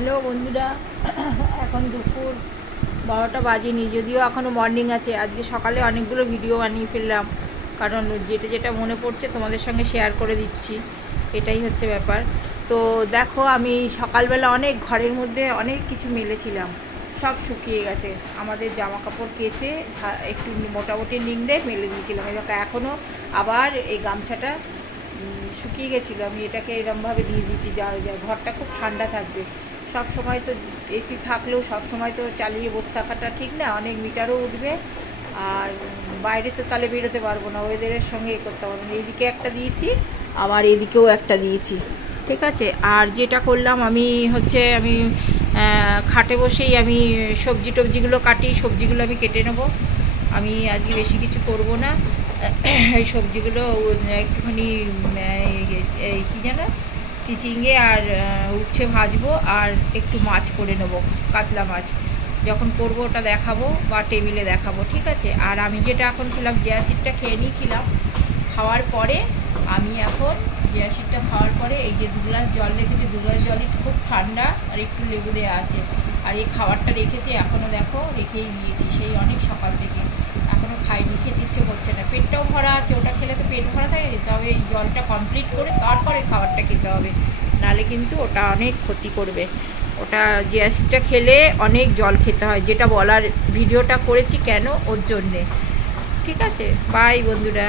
Hello বন্ধুরা, এখন দুপুর 12টা বাজেনি, যদিও এখনও মর্নিং আছে। আজকে সকালে অনেকগুলো ভিডিও বানিয়ে ফেললাম, কারণ যেটা যেটা মনে পড়ছে তোমাদের সঙ্গে শেয়ার করে দিচ্ছি, এটাই হচ্ছে ব্যাপার। তো দেখো, আমি সকালবেলা অনেক ঘরের মধ্যে অনেক কিছু মেলেছিলাম, সব শুকিয়ে গেছে। আমাদের জামা কাপড় কেচে একটু মোটামুটি নিংড়ে মেলে দিয়েছিলাম। এরকম এখনও আবার এই গামছাটা শুকিয়ে গেছিলো, আমি এটাকে এরমভাবে দিয়ে দিচ্ছি। যা ঘরটা খুব ঠান্ডা থাকবে। সব সময় তো এসি থাকলেও সব সময় তো চালিয়ে বসে থাকাটা ঠিক না, অনেক মিটারও উঠবে, আর বাইরে তো তাহলে বেরোতে পারবো না, ওয়েদারের সঙ্গে এ করতে পারবো না। এইদিকে একটা দিয়েছি, আবার এদিকেও একটা দিয়েছি, ঠিক আছে। আর যেটা করলাম আমি খাটে বসেই আমি সবজি টবজিগুলো কাটি, সবজিগুলো আমি কেটে নেবো। আমি আজকে বেশি কিছু করব না, এই সবজিগুলো একটুখানি এই কী যেন চিচিঙ্গে আর উচ্ছে ভাজবো, আর একটু মাছ করে নেবো, কাতলা মাছ। যখন করবো ওটা দেখাবো বা টেবিলে দেখাবো, ঠিক আছে। আর আমি যেটা এখন খেলাম, জিয়াসিডটা খেয়ে নিয়েছিলাম। খাওয়ার পরে আমি এখন জিয়াসিডটা খাওয়ার পরে এই যে 2 গ্লাস জল রেখেছি, 2 গ্লাস জলই খুব ঠান্ডা, আর একটু লেবু দেওয়া আছে। আর এই খাবারটা রেখেছি এখনও, দেখো রেখেই দিয়েছি সেই অনেক সকাল থেকে, এখনও খাইনি, খেতে ইচ্ছে করছে না। পেটটাও ভরা আছে, ওটা খেলে তো পেট ভরা থাকে, তবে এই জলটা কমপ্লিট করে তারপরে খাবারটা খেতে হবে, নাহলে কিন্তু ওটা অনেক ক্ষতি করবে। ওটা জিয়াসিডটা খেলে অনেক জল খেতে হয়, যেটা বলার ভিডিওটা করেছি কেন, ওর জন্যে, ঠিক আছে। বাই বন্ধুরা।